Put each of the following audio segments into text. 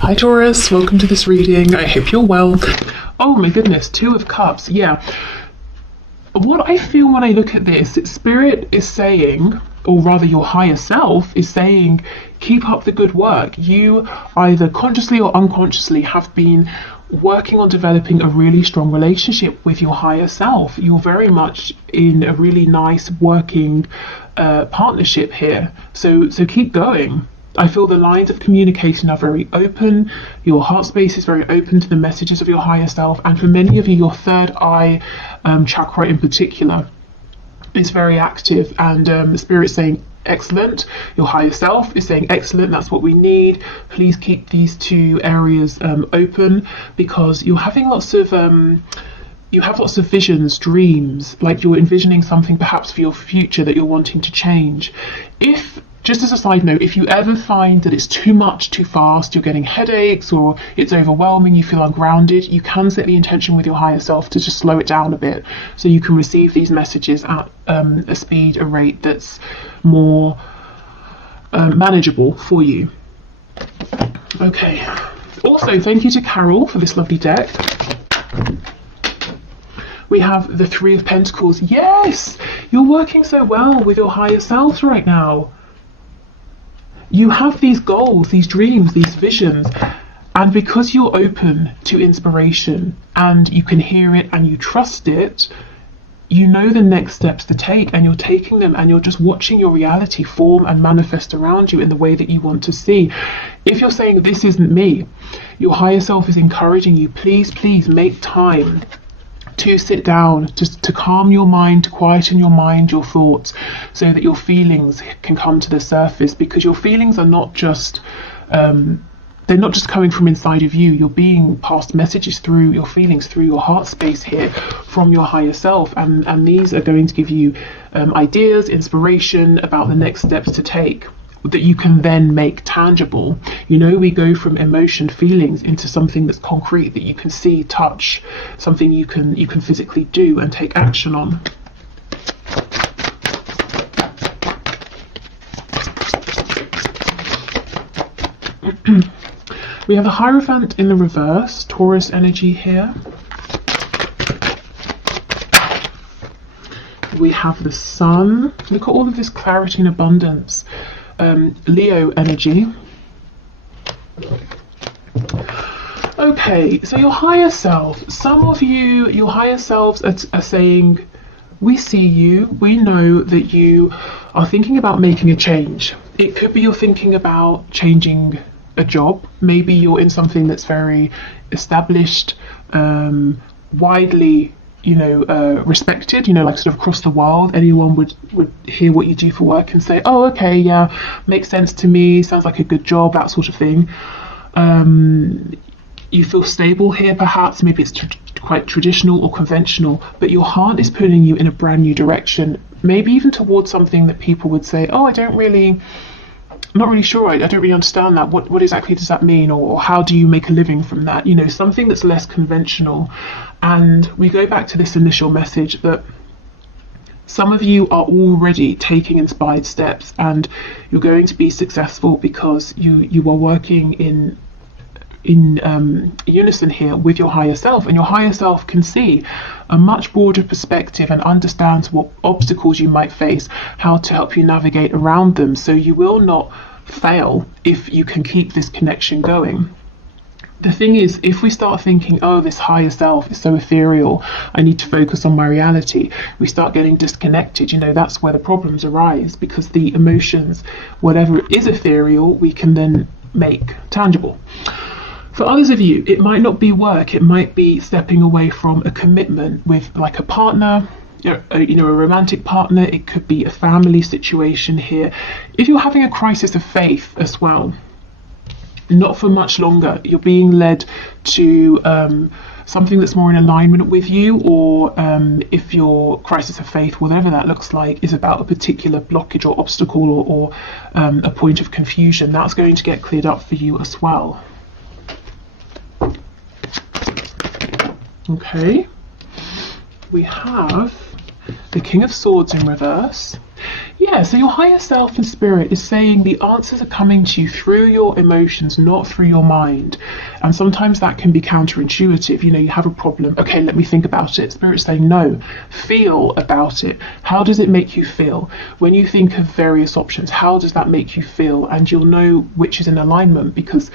Hi Taurus, welcome to this reading. I hope you're well. Oh my goodness, Two of Cups. Yeah. What I feel when I look at this, Spirit is saying, or rather your higher self is saying, keep up the good work. You either consciously or unconsciously have been working on developing a really strong relationship with your higher self. You're very much in a really nice working partnership here. So keep going. I feel the lines of communication are very open. Your heart space is very open to the messages of your higher self. And for many of you, your third eye chakra in particular is very active. And Spirit saying, excellent. Your higher self is saying, excellent. That's what we need. Please keep these two areas open, because you're having lots of... you have lots of visions, dreams, like you're envisioning something perhaps for your future that you're wanting to change. Just as a side note, if you ever find that it's too much, too fast, you're getting headaches or it's overwhelming, you feel ungrounded, you can set the intention with your higher self to just slow it down a bit so you can receive these messages at a speed, a rate that's more manageable for you. Okay. Also, thank you to Carol for this lovely deck. We have the Three of Pentacles. Yes! You're working so well with your higher selves right now. You have these goals, these dreams, these visions, and because you're open to inspiration and you can hear it and you trust it, you know the next steps to take, and you're taking them, and you're just watching your reality form and manifest around you in the way that you want to see. If you're saying, this isn't me, your higher self is encouraging you, please make time to sit down, just to calm your mind, to quieten your mind, your thoughts, so that your feelings can come to the surface, because your feelings are not just they're not just coming from inside of you. You're being passed messages through your feelings, through your heart space here, from your higher self, and these are going to give you ideas, inspiration about the next steps to take that you can then make tangible. You know, we go from emotion, feelings, into something that's concrete, that you can see, touch, something you can physically do and take action on. We have a Hierophant in the reverse, Taurus energy here. We have the Sun. Look at all of this clarity and abundance. Leo energy. Okay, so your higher self, some of you, your higher selves are saying, we see you, we know that you are thinking about making a change. It could be you're thinking about changing a job. Maybe you're in something that's very established, widely respected, like sort of across the world. Anyone would hear what you do for work and say, oh, okay, yeah, makes sense to me, sounds like a good job, that sort of thing. You feel stable here, perhaps. Maybe it's quite traditional or conventional, but your heart is pulling you in a brand new direction, maybe even towards something that people would say, oh, I'm not really sure, I don't really understand that. What exactly does that mean? Or how do you make a living from that? Something that's less conventional. And we go back to this initial message that some of you are already taking inspired steps, and you're going to be successful because you are working in unison here with your higher self, and your higher self can see a much broader perspective and understands what obstacles you might face, how to help you navigate around them, so you will not fail if you can keep this connection going. The thing is, if we start thinking, oh, this higher self is so ethereal, I need to focus on my reality, we start getting disconnected. That's where the problems arise, because the emotions, whatever is ethereal, we can then make tangible. For others of you, it might not be work, it might be stepping away from a commitment with like a partner, a romantic partner. It could be a family situation here. If you're having a crisis of faith as well, not for much longer, you're being led to something that's more in alignment with you, or if your crisis of faith, whatever that looks like, is about a particular blockage or obstacle or a point of confusion, that's going to get cleared up for you as well. Okay, we have the King of Swords in reverse. Yeah, so your higher self and spirit is saying the answers are coming to you through your emotions, not through your mind. And sometimes that can be counterintuitive. You know, you have a problem. Okay, let me think about it. Spirit's saying, no, feel about it. How does it make you feel? When you think of various options, how does that make you feel? And you'll know which is in alignment, because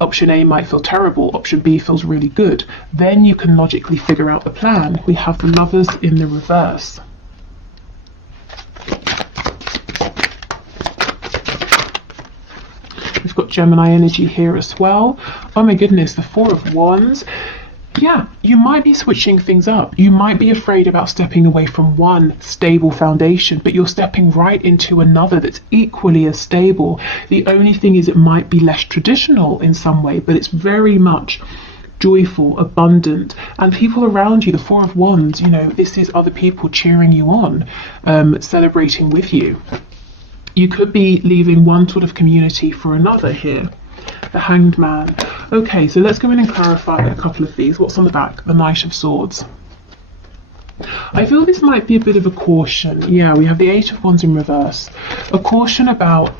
option A might feel terrible, option B feels really good. Then you can logically figure out the plan. We have the Lovers in the reverse. We've got Gemini energy here as well. Oh my goodness, the Four of Wands. Yeah, you might be switching things up. You might be afraid about stepping away from one stable foundation, but you're stepping right into another that's equally as stable. The only thing is it might be less traditional in some way, but it's very much joyful, abundant, and people around you, the Four of Wands, you know, this is other people cheering you on, celebrating with you. You could be leaving one sort of community for another here. The Hanged Man. Okay, so let's go in and clarify a couple of these. What's on the back? The Knight of Swords. I feel this might be a bit of a caution. Yeah, we have the Eight of Wands in reverse. A caution about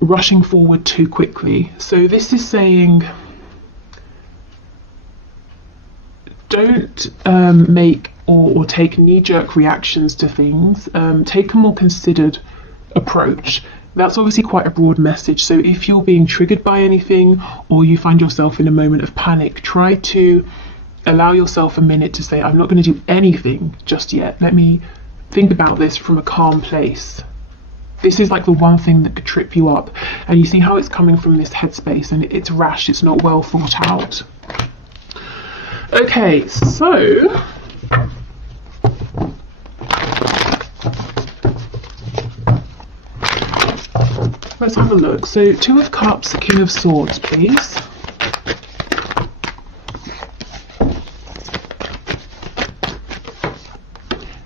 rushing forward too quickly. So this is saying, don't make or take knee-jerk reactions to things. Take a more considered approach. That's obviously quite a broad message, so if you're being triggered by anything or you find yourself in a moment of panic, try to allow yourself a minute to say, I'm not going to do anything just yet. Let me think about this from a calm place. This is like the one thing that could trip you up, and you see how it's coming from this headspace, and it's rash, it's not well thought out. Okay, so let's have a look. So Two of Cups, King of Swords, please.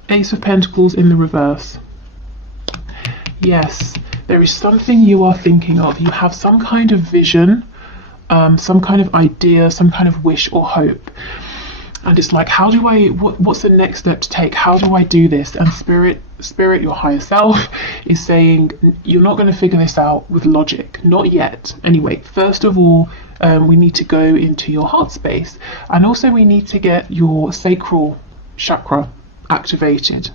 Ace of Pentacles in the reverse. Yes, there is something you are thinking of. You have some kind of vision, some kind of idea, some kind of wish or hope. And it's like, how do I, what's the next step to take? How do I do this? And spirit, your higher self, is saying, you're not going to figure this out with logic. Not yet. Anyway, first of all, we need to go into your heart space. And also we need to get your sacral chakra activated.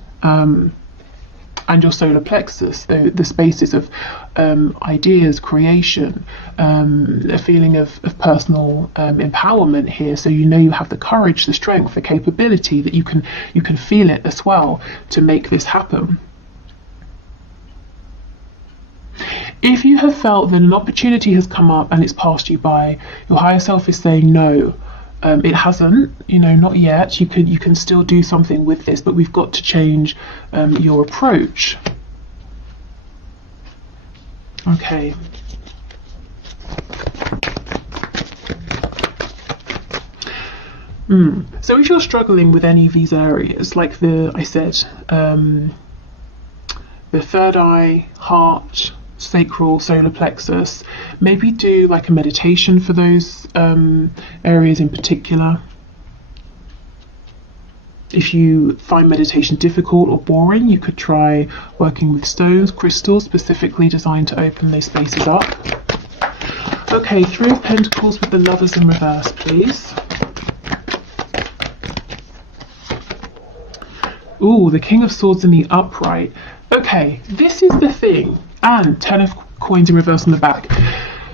And your solar plexus, the spaces of ideas, creation, a feeling of personal empowerment here. So you know you have the courage, the strength, the capability, that you can feel it as well to make this happen. If you have felt that an opportunity has come up and it's passed you by, your higher self is saying no. It hasn't, you know, not yet. You can still do something with this, but we've got to change your approach. Okay. So if you're struggling with any of these areas, like I said, the third eye, heart, sacral, solar plexus, maybe do like a meditation for those areas in particular. If you find meditation difficult or boring, you could try working with stones, crystals specifically designed to open those spaces up. Okay, Three of Pentacles with the Lovers in reverse, please. Ooh, the King of Swords in the upright. Okay, this is the thing. And 10 of Coins in reverse on the back.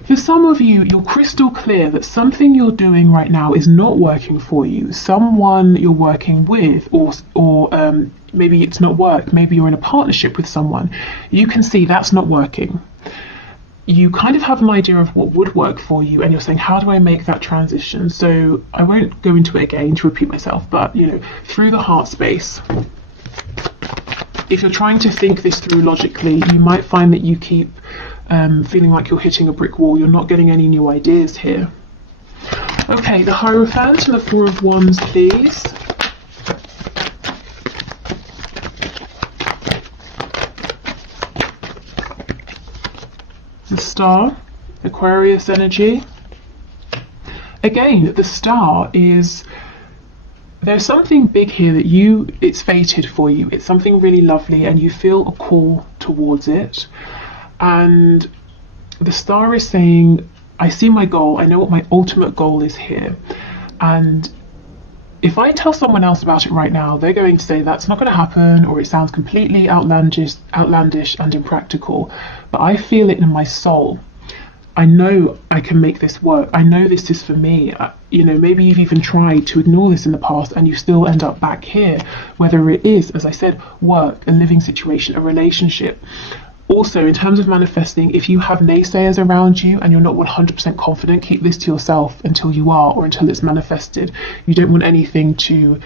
For some of you, you're crystal clear that something you're doing right now is not working for you. Someone you're working with, or maybe it's not work, maybe you're in a partnership with someone. You can see that's not working. You kind of have an idea of what would work for you, and you're saying, how do I make that transition? So I won't go into it again to repeat myself, but you know, through the heart space, if you're trying to think this through logically, you might find that you keep feeling like you're hitting a brick wall. You're not getting any new ideas here. Okay, the Hierophant and the Four of Wands, please. The Star, Aquarius energy. Again, the Star is there's something big here that it's fated for you. It's something really lovely and you feel a call towards it. And the star is saying, I see my goal, I know what my ultimate goal is here. And if I tell someone else about it right now, they're going to say that's not going to happen, or it sounds completely outlandish and impractical. But I feel it in my soul. I know I can make this work. I know this is for me. Maybe you've even tried to ignore this in the past and you still end up back here, whether it is, as I said, work, a living situation, a relationship. Also, in terms of manifesting, if you have naysayers around you and you're not 100% confident, keep this to yourself until you are, or until it's manifested. You don't want anything to,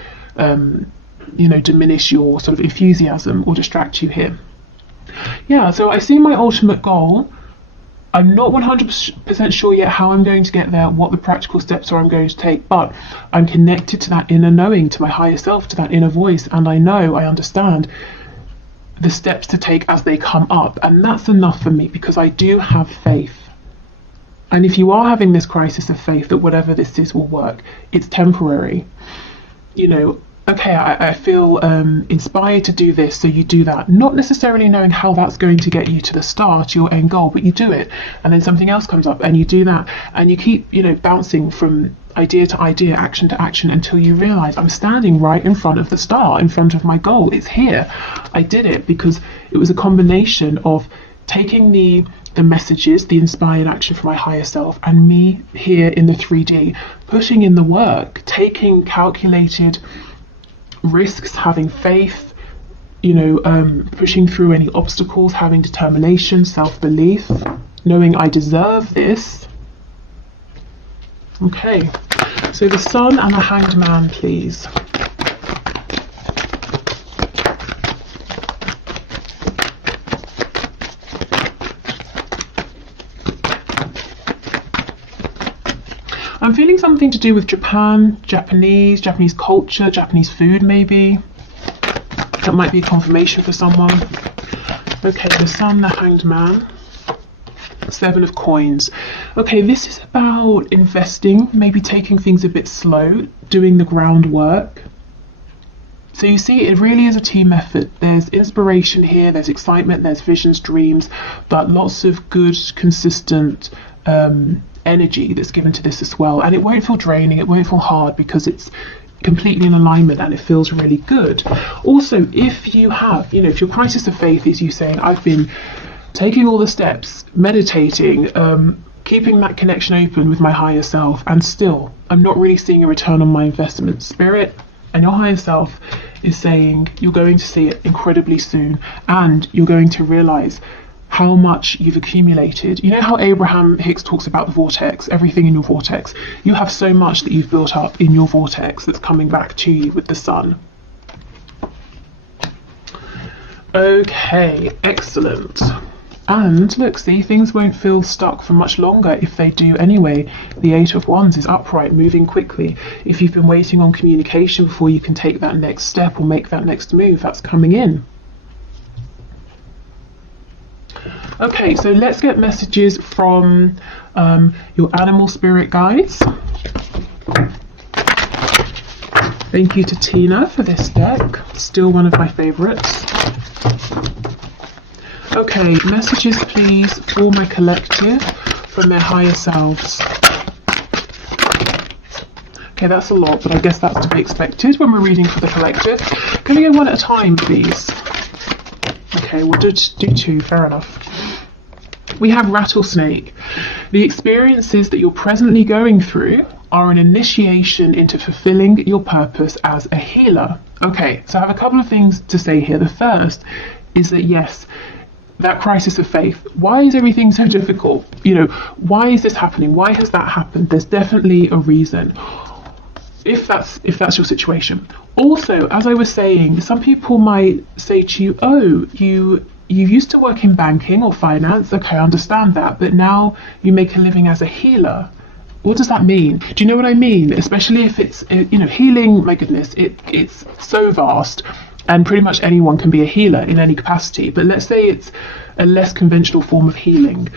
diminish your sort of enthusiasm or distract you here. Yeah, so I see my ultimate goal. I'm not 100% sure yet how I'm going to get there, what the practical steps are I'm going to take, but I'm connected to that inner knowing, to my higher self, to that inner voice, and I understand the steps to take as they come up, and that's enough for me because I do have faith. And if you are having this crisis of faith that whatever this is will work, it's temporary. Okay, I feel inspired to do this, so you do that, not necessarily knowing how that's going to get you to the start, your end goal, but you do it, and then something else comes up and you do that, and you keep bouncing from idea to idea, action to action, until you realize I'm standing right in front of the star, in front of my goal. It's here. I did it because it was a combination of taking the messages, the inspired action from my higher self, and me here in the 3D, putting in the work, taking calculated risks, having faith, pushing through any obstacles, having determination, self-belief, knowing I deserve this. Okay, so the Sun and the Hanged Man, please. I'm feeling something to do with Japan, Japanese culture, Japanese food maybe. That might be a confirmation for someone. Okay, the Sun, the Hanged Man. 7 of Coins. Okay, this is about investing, maybe taking things a bit slow, doing the groundwork. So you see, it really is a team effort. There's inspiration here, there's excitement, there's visions, dreams, but lots of good, consistent energy that's given to this as well. And it won't feel draining, it won't feel hard, because it's completely in alignment and it feels really good. Also, if you have, if your crisis of faith is you saying, I've been taking all the steps, meditating, keeping that connection open with my higher self, and still I'm not really seeing a return on my investment. Spirit and your higher self is saying you're going to see it incredibly soon, and you're going to realize how much you've accumulated. You know how Abraham Hicks talks about the vortex, everything in your vortex? You have so much that you've built up in your vortex that's coming back to you with the Sun. Okay, excellent. And look, see, things won't feel stuck for much longer if they do anyway. The 8 of Wands is upright, moving quickly. If you've been waiting on communication before you can take that next step or make that next move, that's coming in. Okay, so let's get messages from your animal spirit guides. Thank you to Tina for this deck, still one of my favorites. Okay, messages please for my collective from their higher selves. Okay, that's a lot, but I guess that's to be expected when we're reading for the collective. Can we go one at a time, please? Okay, we'll do 2, fair enough. We have Rattlesnake. The experiences that you're presently going through are an initiation into fulfilling your purpose as a healer. Okay, so I have a couple of things to say here. The first is that yes, that crisis of faith, why is everything so difficult? Why is this happening? Why has that happened? There's definitely a reason, if that's your situation. Also, as I was saying, some people might say to you, oh, you used to work in banking or finance. Okay, I understand that, but now you make a living as a healer. What does that mean? Do you know what I mean? Especially if it's, healing, my goodness, it's so vast. And pretty much anyone can be a healer in any capacity. But let's say it's a less conventional form of healing.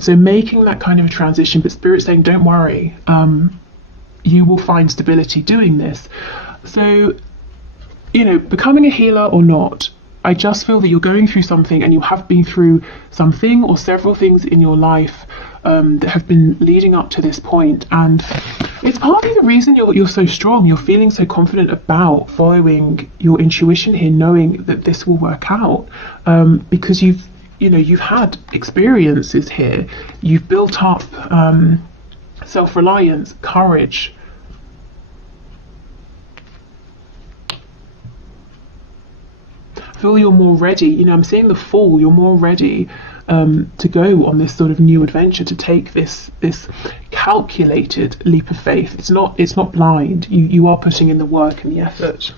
So making that kind of a transition, but Spirit saying, don't worry, you will find stability doing this. So, you know, becoming a healer or not, I just feel that you're going through something, and you have been through something or several things in your life that have been leading up to this point, and it's partly the reason you're so strong. You're feeling so confident about following your intuition here, knowing that this will work out, because you've had experiences here. You've built up self-reliance, courage. I feel you're more ready. You know, I'm seeing the Fool. You're more ready to go on this sort of new adventure, to take this calculated leap of faith. It's not blind. You are putting in the work and the effort.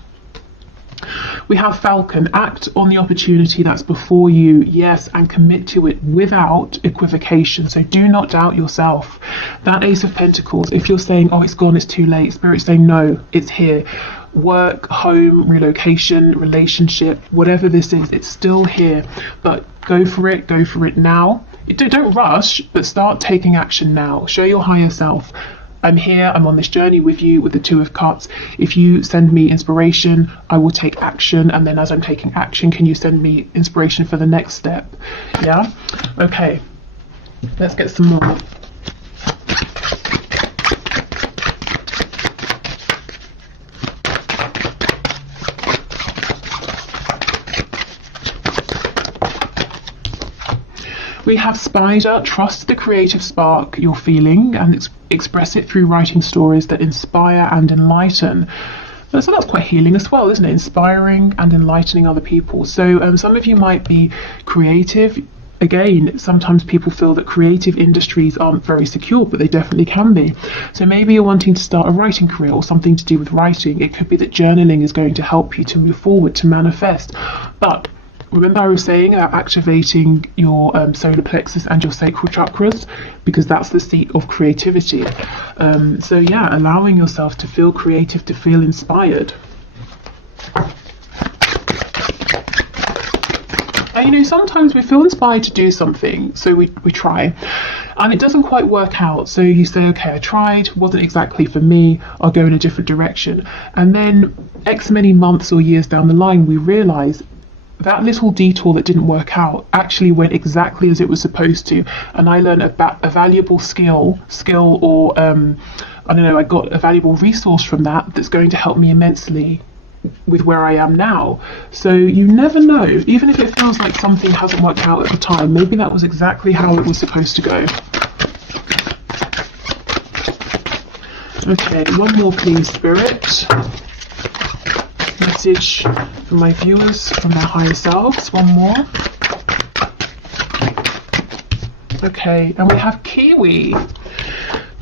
We have Falcon. Act on the opportunity that's before you, yes, and commit to it without equivocation. So do not doubt yourself. That Ace of Pentacles, if you're saying, oh, it's gone, it's too late, Spirit's saying, no, it's here. Work, home, relocation, relationship, whatever this is, it's still here. But go for it now. Don't rush, but start taking action now. Show your higher self, I'm here, I'm on this journey with you, with the Two of Cups. If you send me inspiration, I will take action, and then as I'm taking action, can you send me inspiration for the next step? Yeah? Okay, let's get some more. We have Spider. Trust the creative spark you're feeling and express it through writing stories that inspire and enlighten. So that's quite healing as well, isn't it? Inspiring and enlightening other people. So some of you might be creative. Again, sometimes people feel that creative industries aren't very secure, but they definitely can be. So maybe you're wanting to start a writing career or something to do with writing. It could be that journaling is going to help you to move forward, to manifest. But remember I was saying about activating your solar plexus and your sacral chakras, because that's the seat of creativity. So yeah, allowing yourself to feel creative, to feel inspired. And you know, sometimes we feel inspired to do something, so we try, and it doesn't quite work out. So you say, okay, I tried, wasn't exactly for me, I'll go in a different direction. And then X many months or years down the line, we realise that little detour that didn't work out actually went exactly as it was supposed to, and I learned a valuable skill or I don't know, I got a valuable resource from that's going to help me immensely with where I am now. So you never know, even if it feels like something hasn't worked out at the time, maybe that was exactly how it was supposed to go. Okay, one more please, Spirit. Message for my viewers from their higher selves. One more. Okay, and we have Kiwi.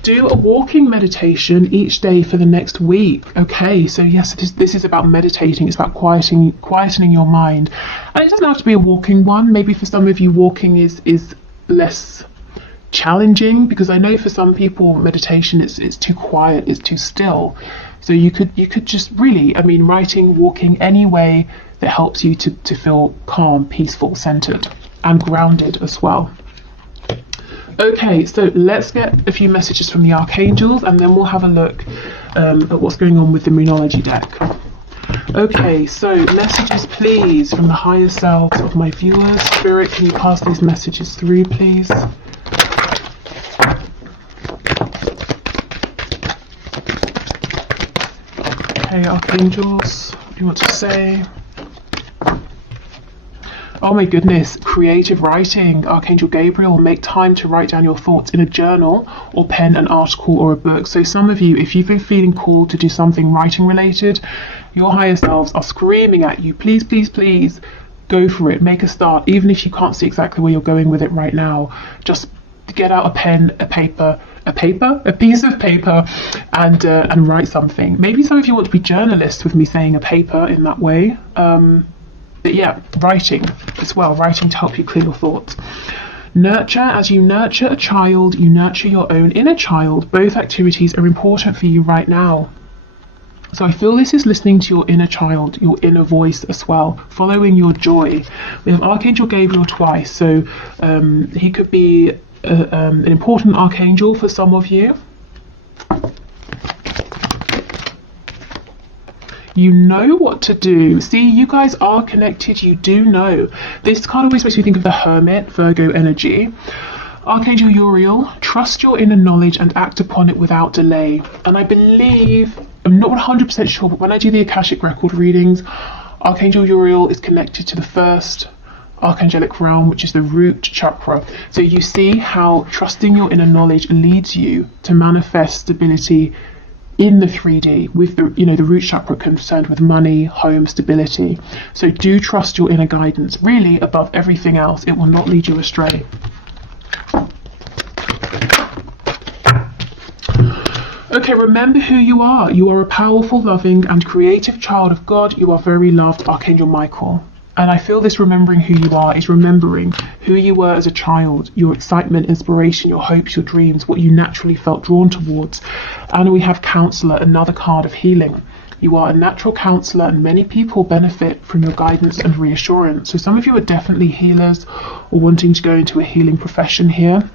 Do a walking meditation each day for the next week. Okay, so yes, this is about meditating. It's about quietening your mind. And it doesn't have to be a walking one. Maybe for some of you, walking is less challenging, because I know for some people meditation it's too quiet, it's too still. So you could just really, I mean, writing, walking, any way that helps you to feel calm, peaceful, centered, and grounded as well. Okay, so let's get a few messages from the archangels, and then we'll have a look at what's going on with the Moonology deck. Okay, so messages please from the higher selves of my viewers. Spirit, can you pass these messages through, please? Okay, archangels, what do you want to say? Oh my goodness, creative writing. Archangel Gabriel, make time to write down your thoughts in a journal or pen an article or a book. So some of you, if you've been feeling called to do something writing related, your higher selves are screaming at you, please, please, please, go for it, make a start. Even if you can't see exactly where you're going with it right now, just get out a pen, a piece of paper, and write something. Maybe some of you want to be journalists with me saying a paper in that way. But yeah, writing as well, writing to help you clear your thoughts. Nurture. As you nurture a child, you nurture your own inner child. Both activities are important for you right now. So I feel this is listening to your inner child, your inner voice as well, following your joy. We have Archangel Gabriel twice, so he could be an important archangel for some of you. You know what to do. See, you guys are connected. You do know. This card always makes me think of the Hermit, Virgo energy. Archangel Uriel, trust your inner knowledge and act upon it without delay. And I believe, I'm not 100% sure, but when I do the Akashic record readings, Archangel Uriel is connected to the first archangelic realm, which is the root chakra. So you see how trusting your inner knowledge leads you to manifest stability in the 3D, with the the root chakra concerned with money, home, stability. So do trust your inner guidance. Really, above everything else, it will not lead you astray. Okay, remember who you are. You are a powerful, loving, and creative child of God. You are very loved, Archangel Michael. And I feel this remembering who you are is remembering who you were as a child, your excitement, inspiration, your hopes, your dreams, what you naturally felt drawn towards. And we have Counselor, another card of healing. You are a natural counsellor, and many people benefit from your guidance and reassurance. So some of you are definitely healers or wanting to go into a healing profession here.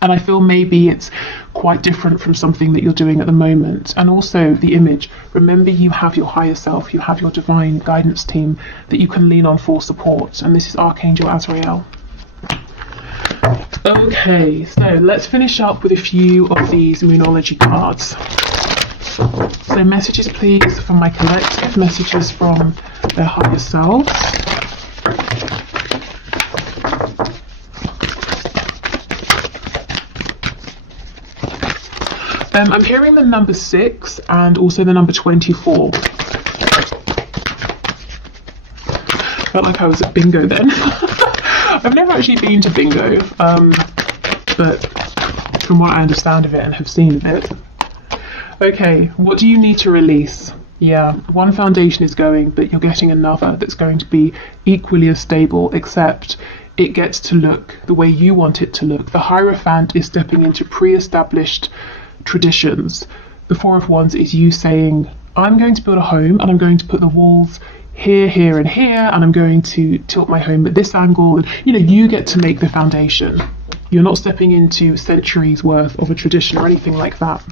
And I feel maybe it's quite different from something that you're doing at the moment. And also the image. Remember, you have your higher self, you have your divine guidance team that you can lean on for support. And this is Archangel Azrael. Okay, so let's finish up with a few of these Moonology cards. So messages, please, from my collective, messages from their higher selves. I'm hearing the number 6 and also the number 24. Felt like I was at bingo then. I've never actually been to bingo, but from what I understand of it and have seen of it. Okay, what do you need to release? Yeah, one foundation is going, but you're getting another that's going to be equally as stable, except it gets to look the way you want it to look. The Hierophant is stepping into pre-established traditions. The Four of Wands is you saying, I'm going to build a home and I'm going to put the walls here, here, and here, and I'm going to tilt my home at this angle. And you get to make the foundation. You're not stepping into centuries worth of a tradition or anything like that.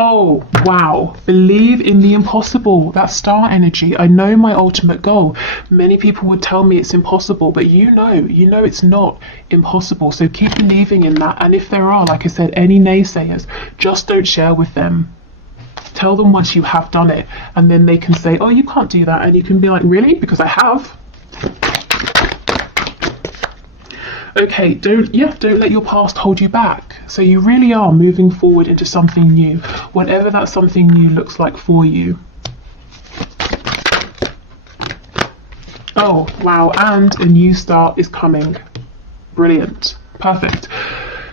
Oh, wow. Believe in the impossible. That star energy. I know my ultimate goal. Many people would tell me it's impossible, but you know it's not impossible. So keep believing in that. And if there are, like I said, any naysayers, just don't share with them. Tell them once you have done it, and then they can say, oh, you can't do that. And you can be like, really? Because I have. Okay, don't let your past hold you back. So you really are moving forward into something new, whatever that something new looks like for you. Oh, wow, and a new start is coming. Brilliant. Perfect.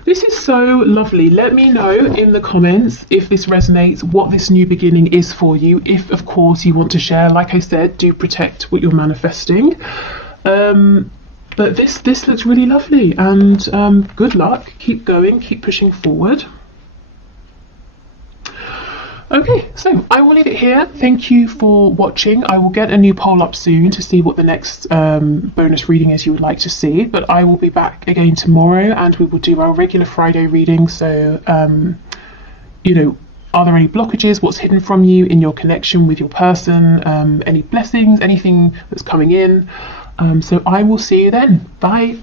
This is so lovely. Let me know in the comments if this resonates, what this new beginning is for you. If, of course, you want to share, like I said, do protect what you're manifesting. But this looks really lovely, and good luck. Keep going, keep pushing forward. Okay, so I will leave it here. Thank you for watching. I will get a new poll up soon to see what the next bonus reading is you would like to see. But I will be back again tomorrow, and we will do our regular Friday reading. So, are there any blockages? What's hidden from you in your connection with your person? Any blessings? Anything that's coming in? So I will see you then. Bye.